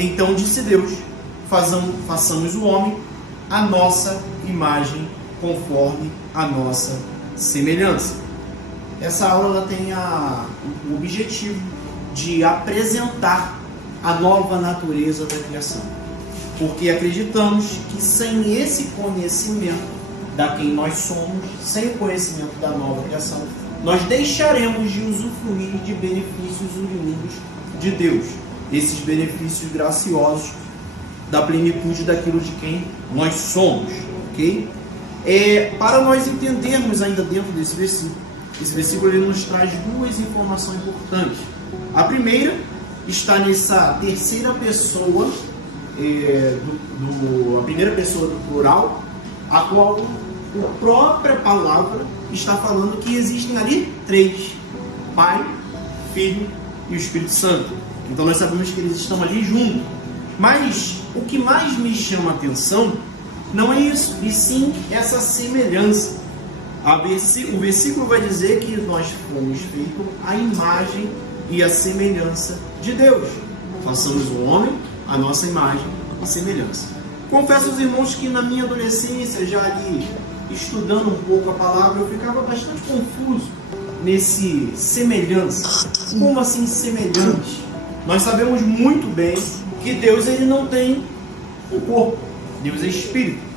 Então disse Deus: façamos o homem à nossa imagem, conforme a nossa semelhança. Essa aula ela tem o objetivo de apresentar a nova natureza da criação, porque acreditamos que sem esse conhecimento da quem nós somos, sem o conhecimento da nova criação, nós deixaremos de usufruir de benefícios oriundos de Deus, esses benefícios graciosos da plenitude daquilo de quem nós somos, ok? Para nós entendermos ainda dentro desse versículo, esse versículo ele nos traz duas informações importantes. A primeira está nessa terceira pessoa, a primeira pessoa do plural, a qual a própria palavra está falando que existem ali três: Pai, Filho e o Espírito Santo. Então nós sabemos que eles estão ali juntos. Mas o que mais me chama a atenção não é isso, e sim essa semelhança. O versículo vai dizer que nós fomos feitos à imagem e à semelhança de Deus. Façamos o homem à nossa imagem e semelhança. Confesso aos irmãos que na minha adolescência, já ali estudando um pouco a palavra, eu ficava bastante confuso nesse semelhança. Como assim semelhante? Nós sabemos muito bem que Deus ele não tem um corpo. Deus é espírito.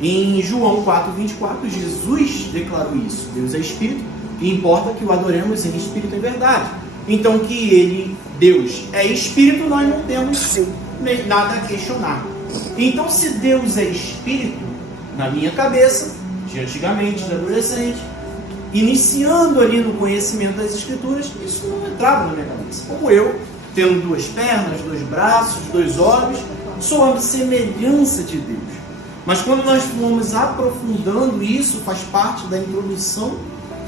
Em João 4:24, Jesus declarou isso. Deus é espírito e importa que o adoremos em espírito e verdade. Então que Deus é espírito, nós não temos nada a questionar. Então se Deus é espírito, na minha cabeça, de antigamente, de adolescente, iniciando ali no conhecimento das Escrituras, isso não entrava na minha cabeça. Como eu, tendo duas pernas, dois braços, dois olhos, sou a semelhança de Deus. Mas quando nós formos aprofundando isso, faz parte da introdução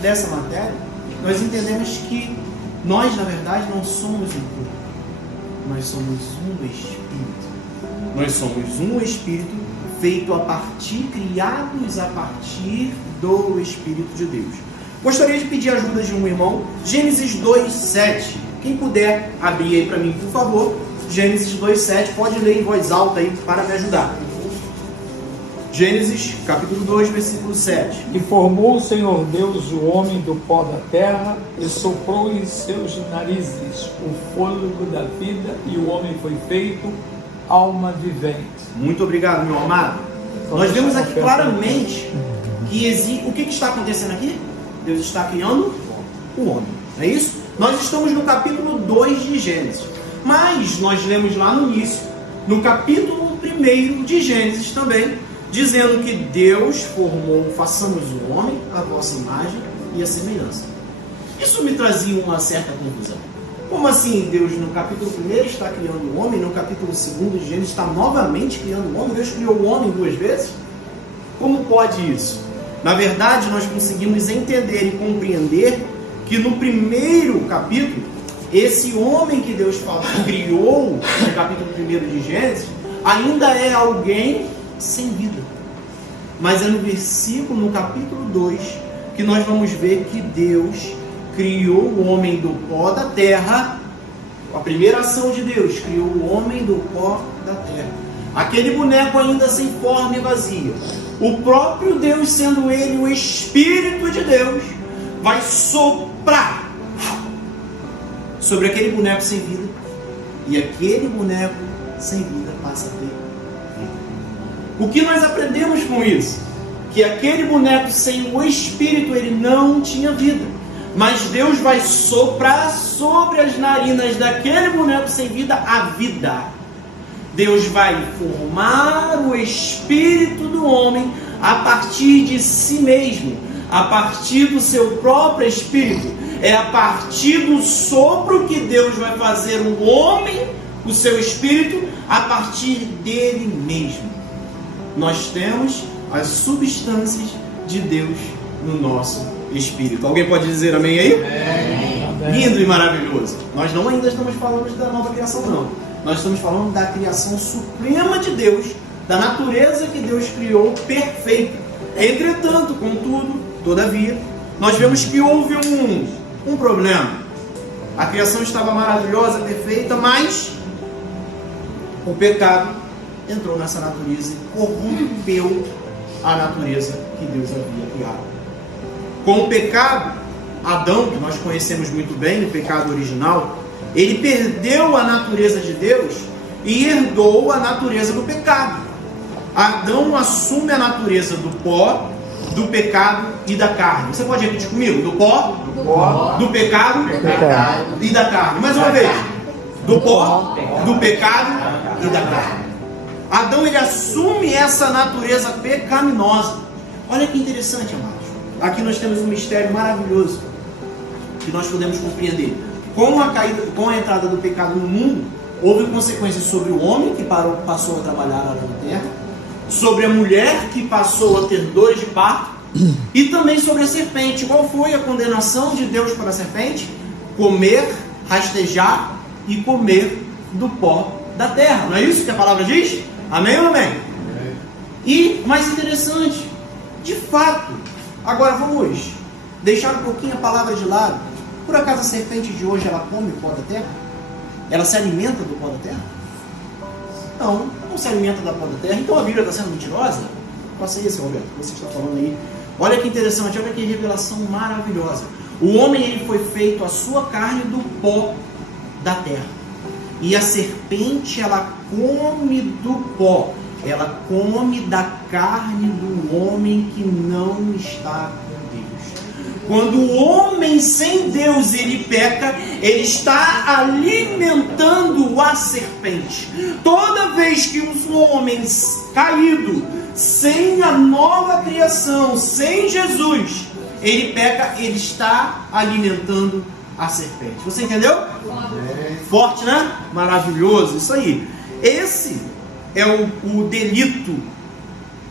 dessa matéria, nós entendemos que nós, na verdade, não somos um corpo. Nós somos um espírito. Nós somos um espírito criados a partir do Espírito de Deus. Gostaria de pedir a ajuda de um irmão. Gênesis 2:7. Quem puder abrir aí para mim, por favor. Gênesis 2:7. Pode ler em voz alta aí para me ajudar. Gênesis, capítulo 2, versículo 7. E formou o Senhor Deus o homem do pó da terra, e soprou em seus narizes o fôlego da vida, e o homem foi feito alma vivente. Muito obrigado, meu amado. Nós vemos aqui claramente que o que está acontecendo aqui? Deus está criando o homem, não é isso? Nós estamos no capítulo 2 de Gênesis, mas nós lemos lá no início, no capítulo 1 de Gênesis também, dizendo que Deus formou, façamos o homem à vossa imagem e a semelhança. Isso me trazia uma certa confusão. Como assim Deus no capítulo 1 está criando o homem, no capítulo 2 de Gênesis está novamente criando o homem? Deus criou o homem duas vezes? Como pode isso? Na verdade, nós conseguimos entender e compreender que no primeiro capítulo, esse homem que Deus criou, no capítulo 1 de Gênesis, ainda é alguém sem vida. Mas é no versículo, no capítulo 2, que nós vamos ver que Deus criou o homem do pó da terra. A primeira ação de Deus, criou o homem do pó da terra. Aquele boneco ainda sem forma e vazia. O próprio Deus, sendo ele o Espírito de Deus, vai soprar sobre aquele boneco sem vida. E aquele boneco sem vida passa a ter vida. O que nós aprendemos com isso? Que aquele boneco sem o Espírito, ele não tinha vida. Mas Deus vai soprar sobre as narinas daquele boneco sem vida a vida. Deus vai formar o espírito do homem a partir de si mesmo, a partir do seu próprio espírito. É a partir do sopro que Deus vai fazer o homem, o seu espírito, a partir dele mesmo. Nós temos as substâncias de Deus no nosso espírito. Alguém pode dizer amém aí? Amém. Lindo e maravilhoso. Nós não ainda estamos falando da nova criação, não. Nós estamos falando da criação suprema de Deus, da natureza que Deus criou perfeita. Entretanto, contudo, todavia, nós vemos que houve um problema. A criação estava maravilhosa, perfeita, mas o pecado entrou nessa natureza e corrompeu a natureza que Deus havia criado. Com o pecado, Adão, que nós conhecemos muito bem, o pecado original, ele perdeu a natureza de Deus e herdou a natureza do pecado. Adão assume a natureza do pó, do pecado e da carne. Você pode repetir comigo? Do pó, do pecado e da carne. Mais uma vez. Do pó, do pecado e da carne. Adão, ele assume essa natureza pecaminosa. Olha que interessante, amados. Aqui nós temos um mistério maravilhoso que nós podemos compreender. Com a entrada do pecado no mundo, houve consequências sobre o homem que passou a trabalhar na terra, sobre a mulher que passou a ter dores de parto, e também sobre a serpente. Qual foi a condenação de Deus para a serpente? Comer, rastejar e comer do pó da terra. Não é isso que a palavra diz? Amém ou amém? E, mais interessante, de fato, agora vamos deixar um pouquinho a palavra de lado. Por acaso a serpente de hoje, ela come o pó da terra? Ela se alimenta do pó da terra? Não se alimenta da pó da terra. Então a Bíblia está sendo mentirosa? Faça isso, Roberto, que você está falando aí. Olha que interessante, olha que revelação maravilhosa. O homem, ele foi feito a sua carne do pó da terra. E a serpente, ela come do pó. Ela come da carne do homem que não está com Deus. Quando o homem sem Deus ele peca, ele está alimentando a serpente. Toda vez que um homem caído, sem a nova criação, sem Jesus, ele peca, ele está alimentando a serpente. Você entendeu? Forte, né? Maravilhoso, isso aí. Esse é o delito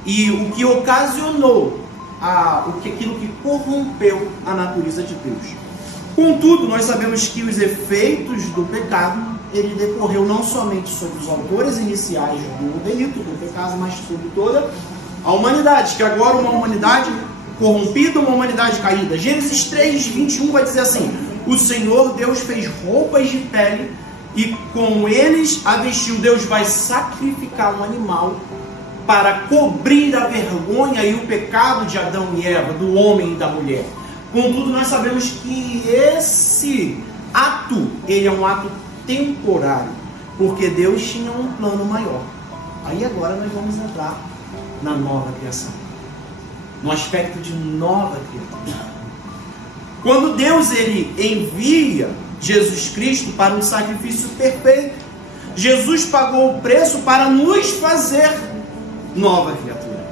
e o que ocasionou aquilo que corrompeu a natureza de Deus. Contudo, nós sabemos que os efeitos do pecado, ele decorreu não somente sobre os autores iniciais do delito, do pecado, mas sobre toda a humanidade, que agora uma humanidade corrompida, uma humanidade caída. Gênesis 3, 21 vai dizer assim: o Senhor Deus fez roupas de pele e com eles a vestiu. Deus vai sacrificar um animal para cobrir a vergonha e o pecado de Adão e Eva, do homem e da mulher. Contudo, nós sabemos que esse ato, ele é um ato temporário, porque Deus tinha um plano maior. Aí agora nós vamos entrar na nova criação, no aspecto de nova criatura. Quando Deus ele envia Jesus Cristo para um sacrifício perfeito, Jesus pagou o preço para nos fazer nova criatura.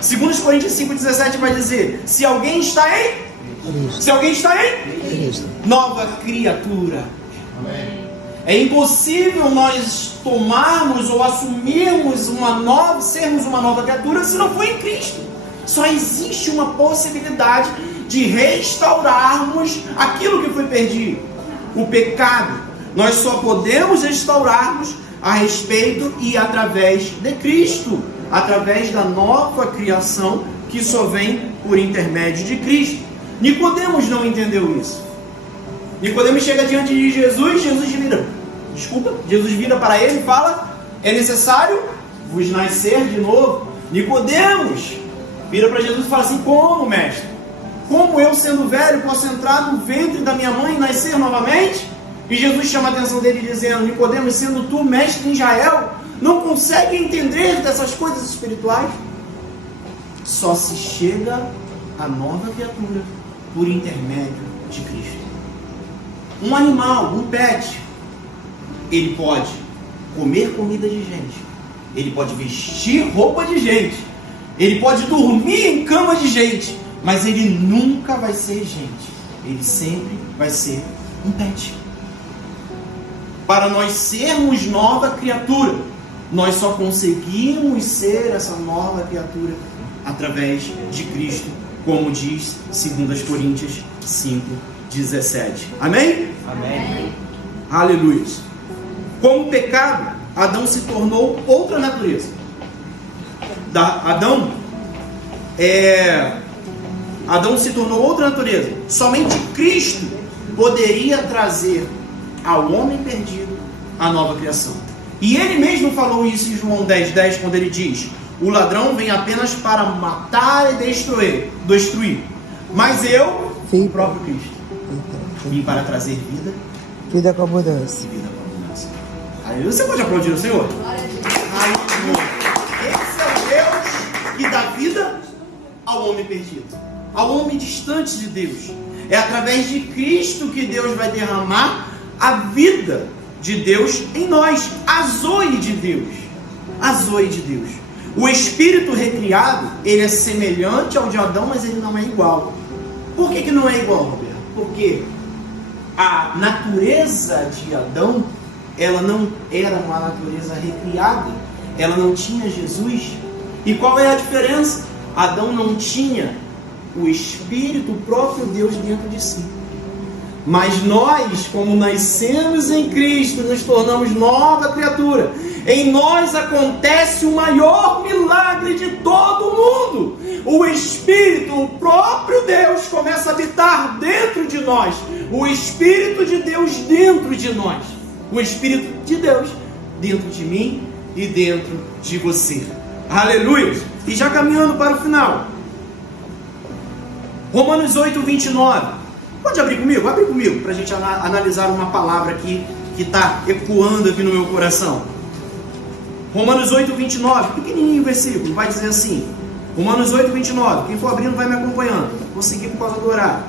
2 Coríntios 5,17 vai dizer: se alguém está em Cristo, nova criatura. Amém. É impossível nós tomarmos ou assumirmos sermos uma nova criatura se não for em Cristo. Só existe uma possibilidade de restaurarmos aquilo que foi perdido, o pecado. Nós só podemos restaurarmos a respeito e através de Cristo, através da nova criação que só vem por intermédio de Cristo. Nicodemos não entendeu isso. Nicodemos chega diante de Jesus vira para ele e fala: é necessário vos nascer de novo. Nicodemos vira para Jesus e fala assim: como, mestre? Como eu, sendo velho, posso entrar no ventre da minha mãe e nascer novamente? E Jesus chama a atenção dele dizendo: Nicodemos, sendo tu mestre em Israel, não consegue entender dessas coisas espirituais? Só se chega a nova criatura por intermédio de Cristo. Um animal, um pet, ele pode comer comida de gente, ele pode vestir roupa de gente, ele pode dormir em cama de gente, mas ele nunca vai ser gente. Ele sempre vai ser um pet. Para nós sermos nova criatura, nós só conseguimos ser essa nova criatura através de Cristo, como diz 2 Coríntios 5:17. Amém? Amém. Aleluia. Com o pecado, Adão se tornou outra natureza. Adão se tornou outra natureza. Somente Cristo poderia trazer ao homem perdido a nova criação. E ele mesmo falou isso em João 10:10, quando ele diz: o ladrão vem apenas para matar e destruir. Mas eu, o próprio Cristo, vim para trazer vida com abundância. Vida com abundância. Aí você pode aplaudir o Senhor? Esse é o Deus que dá vida ao homem perdido, ao homem distante de Deus. É através de Cristo que Deus vai derramar a vida de Deus em nós, a zoe de Deus, a zoe de Deus. O espírito recriado, ele é semelhante ao de Adão, mas ele não é igual. Por que não é igual, Roberto? Porque a natureza de Adão, ela não era uma natureza recriada, ela não tinha Jesus. E qual é a diferença? Adão não tinha o Espírito, o próprio Deus dentro de si. Mas nós, como nascemos em Cristo, nos tornamos nova criatura. Em nós acontece o maior milagre de todo o mundo. O Espírito, o próprio Deus, começa a habitar dentro de nós. O Espírito de Deus dentro de nós. O Espírito de Deus dentro de mim e dentro de você. Aleluia! E já caminhando para o final. Romanos 8:29. Pode abrir comigo? Abre comigo, para a gente analisar uma palavra aqui que está ecoando aqui no meu coração. Romanos 8:29, pequenininho o versículo, vai dizer assim. Romanos 8:29, quem for abrindo vai me acompanhando. Vou seguir por causa do horário.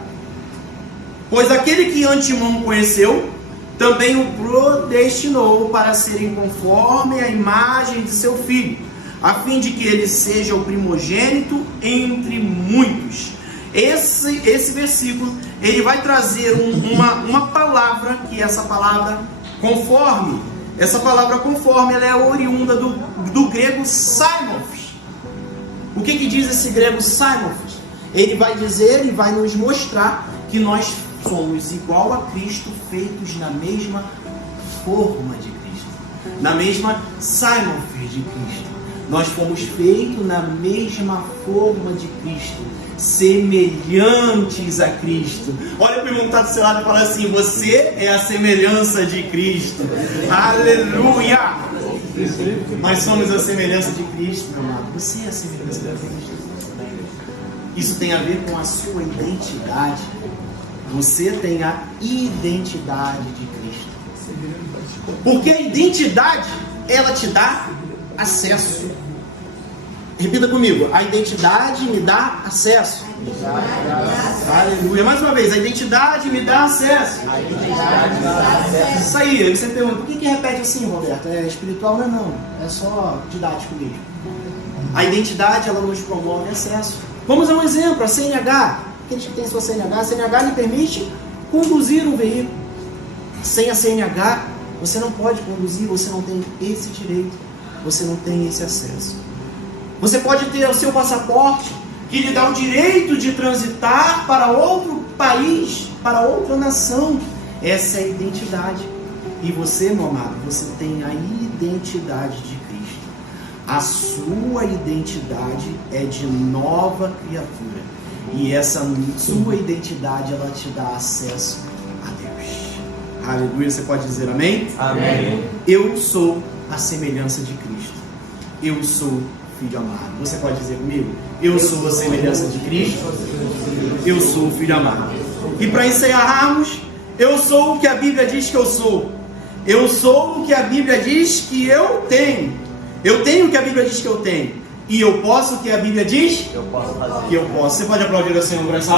Pois aquele que antemão conheceu, também o predestinou para serem conforme a imagem de seu Filho, a fim de que ele seja o primogênito entre muitos. Esse versículo, ele vai trazer uma palavra, que é essa palavra conforme. Essa palavra conforme, ela é oriunda do grego saimos. O que diz esse grego saimos? Ele vai dizer, ele vai nos mostrar que nós somos igual a Cristo, feitos na mesma forma de Cristo, na mesma saimos de Cristo. Nós fomos feitos na mesma forma de Cristo, semelhantes a Cristo. Olha para o irmão que está do seu lado e fala assim: você é a semelhança de Cristo. Aleluia! Nós somos a semelhança de Cristo, meu amado. Você é a semelhança de Cristo. Isso tem a ver com a sua identidade. Você tem a identidade de Cristo. Porque a identidade, ela te dá acesso. Repita comigo: a identidade me dá acesso. Aleluia. Mais uma vez: a identidade me dá acesso. Isso aí. Aí você pergunta: por que repete assim, Roberto? É espiritual? Não. É só didático mesmo. A identidade, ela nos promove acesso. Vamos a um exemplo: a CNH. Aqueles que têm sua CNH, a CNH lhe permite conduzir um veículo. Sem a CNH, você não pode conduzir, você não tem esse direito, você não tem esse acesso. Você pode ter o seu passaporte, que lhe dá o direito de transitar para outro país, para outra nação. Essa é a identidade. E você, meu amado, você tem a identidade de Cristo. A sua identidade é de nova criatura. E essa sua identidade, ela te dá acesso a Deus. Aleluia. Você pode dizer amém? Amém. Eu sou a semelhança de Cristo. Eu sou filho amado. Você pode dizer comigo? Eu sou a semelhança de Cristo. Eu sou o filho amado. E para encerrarmos, eu sou o que a Bíblia diz que eu sou. Eu sou o que a Bíblia diz que eu tenho. Eu tenho o que a Bíblia diz que eu tenho. E eu posso o que a Bíblia diz? Eu posso fazer. Que eu posso. Você pode aplaudir assim no coração?